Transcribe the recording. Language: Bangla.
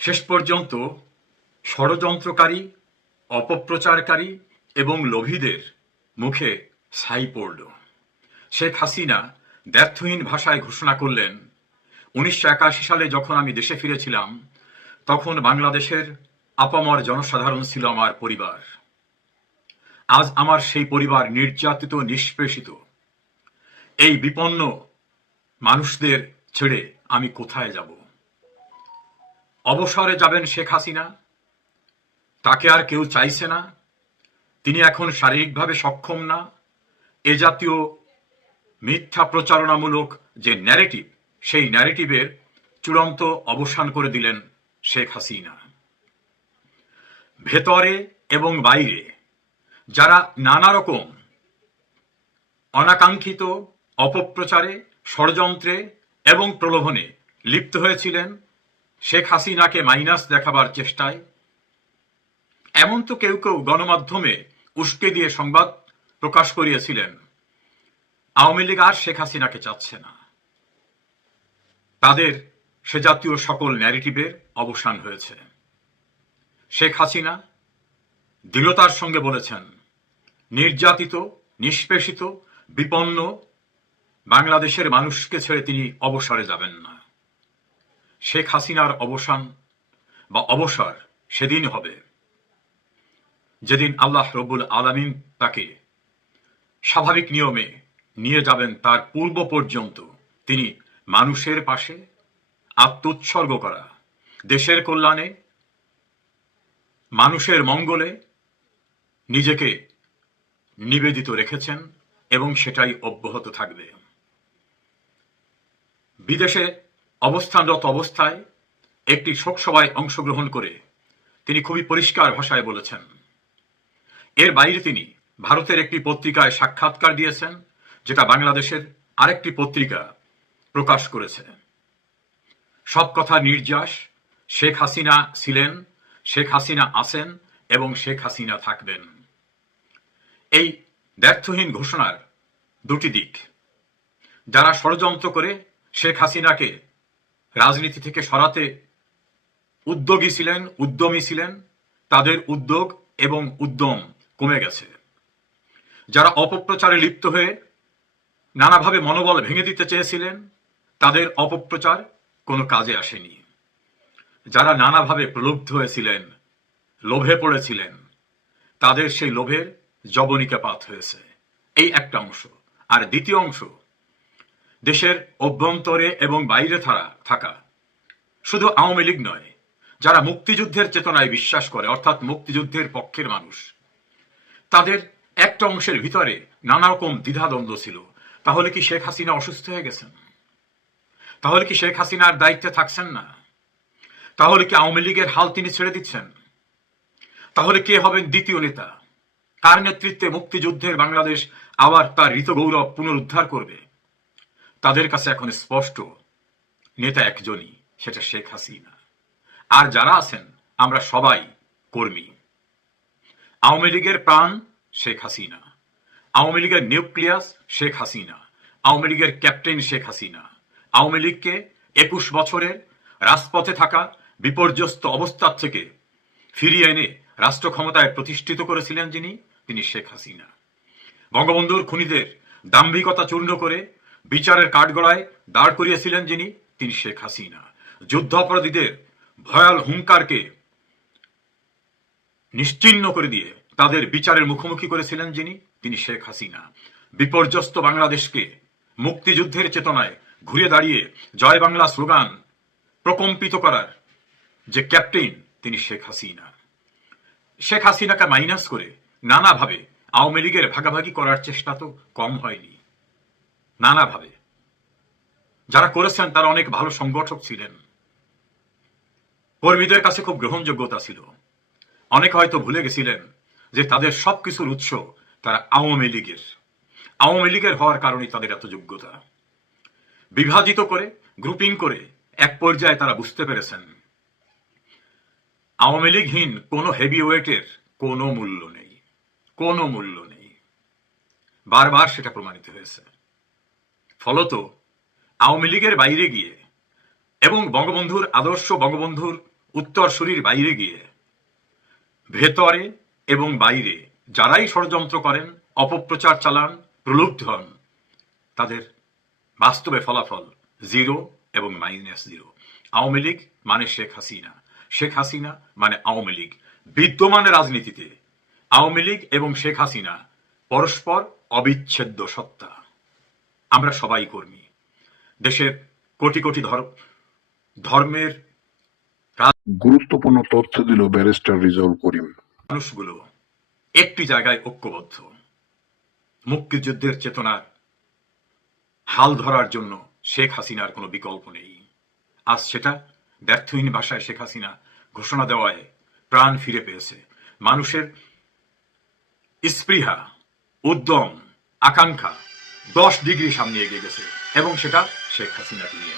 শেষ পর্যন্ত ষড়যন্ত্রকারী, অপপ্রচারকারী এবং লোভীদের মুখে ছাই পড়ল। শেখ হাসিনা দ্ব্যর্থহীন ভাষায় ঘোষণা করলেন, ১৯৮১ সালে যখন আমি দেশে ফিরেছিলাম তখন বাংলাদেশের আপামর জনসাধারণ ছিল আমার পরিবার। আজ আমার সেই পরিবার নির্যাতিত, নিষ্পেষিত। এই বিপন্ন মানুষদের ছেড়ে আমি কোথায় যাব? অবসরে যাবেন শেখ হাসিনা, তাকে আর কেউ চাইছে না, তিনি এখন শারীরিকভাবে সক্ষম না। এ জাতীয় মিথ্যা প্রচারণামূলক যে ন্যারেটিভ, সেই ন্যারেটিভের চূড়ান্ত অবসান করে দিলেন শেখ হাসিনা। ভেতরে এবং বাইরে যারা নানা রকম অনাকাঙ্ক্ষিত অপপ্রচারে, ষড়যন্ত্রে এবং প্রলোভনে লিপ্ত হয়েছিলেন শেখ হাসিনাকে মাইনাস দেখাবার চেষ্টায়, এমন তো কেউ কেউ গণমাধ্যমে উস্কে দিয়ে সংবাদ প্রকাশ করিয়েছিলেন আওয়ামী লীগ আর শেখ হাসিনাকে চাচ্ছে না। তাদের সে জাতীয় সকল ন্যারেটিভের অবসান হয়েছে। শেখ হাসিনা দৃঢ়তার সঙ্গে বলেছেন, নির্যাতিত, নিষ্পেষিত, বিপন্ন বাংলাদেশের মানুষকে ছেড়ে তিনি অবসরে যাবেন না। শেখ হাসিনার অবসান বা অবসর সেদিন হবে যেদিন আল্লাহ রব্বুল আলামিন তাকে স্বাভাবিক নিয়মে নিয়ে যাবেন। তার পূর্ব পর্যন্ত তিনি মানুষের পাশে আত্মোৎসর্গ করা, দেশের কল্যাণে, মানুষের মঙ্গলে নিজেকে নিবেদিত রেখেছেন এবং সেটাই অব্যাহত থাকবে। বিদেশে অবস্থানরত অবস্থায় একটি শোকসভায় অংশগ্রহণ করে তিনি খুবই পরিষ্কার ভাষায় বলেছেন। এর বাইরে তিনি ভারতের একটি পত্রিকায় সাক্ষাৎকার দিয়েছেন, যেটা বাংলাদেশের আরেকটি পত্রিকা প্রকাশ করেছে। সব কথা নির্যাস, শেখ হাসিনা ছিলেন, শেখ হাসিনা আছেন এবং শেখ হাসিনা থাকবেন। এই দ্ব্যর্থহীন ঘোষণার দুটি দিক। যারা ষড়যন্ত্র করে শেখ হাসিনাকে রাজনীতি থেকে সরাতে উদ্যমী ছিলেন, তাদের উদ্যোগ এবং উদ্যম কমে গেছে। যারা অপপ্রচারে লিপ্ত হয়ে নানাভাবে মনোবল ভেঙে দিতে চেয়েছিলেন, তাদের অপপ্রচার কোনো কাজে আসেনি। যারা নানাভাবে প্রলুব্ধ হয়েছিলেন, লোভে পড়েছিলেন, তাদের সেই লোভের যবনিকাপাত হয়েছে। এই একটা অংশ। আর দ্বিতীয় অংশ, দেশের অভ্যন্তরে এবং বাইরে থাকা শুধু আওয়ামী লীগ নয়, যারা মুক্তিযুদ্ধের চেতনায় বিশ্বাস করে, অর্থাৎ মুক্তিযুদ্ধের পক্ষের মানুষ, তাদের একটা অংশের ভিতরে নানা রকম দ্বিধাদ্বন্দ্ব ছিল। তাহলে কি শেখ হাসিনা অসুস্থ হয়ে গেছেন? তাহলে কি শেখ হাসিনার দায়িত্বে থাকছেন না? তাহলে কি আওয়ামী লীগের হাল তিনি ছেড়ে দিচ্ছেন? তাহলে কে হবেন দ্বিতীয় নেতা? কার নেতৃত্বে মুক্তিযুদ্ধের বাংলাদেশ আবার তার ঋতগৌরব পুনরুদ্ধার করবে? তাদের কাছে এখন স্পষ্ট, নেতা একজনই, সেটা শেখ হাসিনা। আর যারা আছেন আমরা সবাই কর্মী। আওয়ামী লীগের প্রাণ শেখ হাসিনা, আওয়ামী লীগের নিউক্লিয়াস শেখ হাসিনা, আওয়ামী লীগের ক্যাপ্টেন শেখ হাসিনা। আওয়ামী লীগকে ২১ বছরের রাজপথে থাকা বিপর্যস্ত অবস্থা থেকে ফিরিয়ে এনে রাষ্ট্র ক্ষমতায় প্রতিষ্ঠিত করেছিলেন যিনি, তিনি শেখ হাসিনা। বঙ্গবন্ধুর খুনিদের দাম্ভিকতা চূর্ণ করে বিচারের কাঠগড়ায় দাঁড় করিয়েছিলেন যিনি, তিনি শেখ হাসিনা। যুদ্ধাপরাধীদের ভয়াল হুঙ্কারকে নিশ্চিহ্ন করে দিয়ে তাদের বিচারের মুখোমুখি করেছিলেন যিনি, তিনি শেখ হাসিনা। বিপর্যস্ত বাংলাদেশকে মুক্তিযুদ্ধের চেতনায় ঘুরে দাঁড়িয়ে জয় বাংলা স্লোগান প্রকম্পিত করার যে ক্যাপ্টেন, তিনি শেখ হাসিনা। শেখ হাসিনাকে মাইনাস করে নানাভাবে আওয়ামী লীগের ভাগাভাগি করার চেষ্টা তো কম হয়নি। নানাভাবে যারা করেছেন তারা অনেক ভালো সংগঠক ছিলেন, কর্মীদের কাছে খুব গ্রহণযোগ্যতা ছিল। অনেকে হয়তো ভুলে গেছিলেন যে তাদের সবকিছুর উৎস তারা আওয়ামী লীগের হওয়ার কারণে তাদের এত যোগ্যতা। বিভাজিত করে, গ্রুপিং করে এক পর্যায়ে তারা বুঝতে পেরেছেন আওয়ামী লীগহীন কোনো হেভি ওয়েটের কোনো মূল্য নেই, কোনো মূল্য নেই। বারবার সেটা প্রমাণিত হয়েছে। ফলত আওয়ামী লীগের বাইরে গিয়ে এবং বঙ্গবন্ধুর আদর্শ, বঙ্গবন্ধুর উত্তরসূরির বাইরে গিয়ে ভেতরে এবং বাইরে যারাই ষড়যন্ত্র করেন, অপপ্রচার চালান, প্রলুব্ধ হন, তাদের বাস্তবে ফলাফল 0 এবং -0। আওয়ামী লীগ মানে শেখ হাসিনা, শেখ হাসিনা মানে আওয়ামী লীগ। বিদ্যমান রাজনীতিতে আওয়ামী লীগ এবং শেখ হাসিনা পরস্পর অবিচ্ছেদ্য সত্তা। আমরা সবাই কর্মী। দেশের কোটি কোটি ধর্মের গুরুত্বপূর্ণ তথ্য দিল ব্যারিস্টার রিজাউল করিম। মানুষগুলো একটি জায়গায় ঐক্যবদ্ধ। মুক্তিযুদ্ধের চেতনার হাল ধরার জন্য শেখ হাসিনার কোনো বিকল্প নেই। আজ সেটা ব্যর্থহীন ভাষায় শেখ হাসিনা ঘোষণা দেওয়ায় প্রাণ ফিরে পেয়েছে। মানুষের স্পৃহা, উদ্যম, আকাঙ্ক্ষা 10 ডিগ্রি সামনে এগিয়ে গেছে এবং সেটা শেখ হাসিনাকে নিয়ে।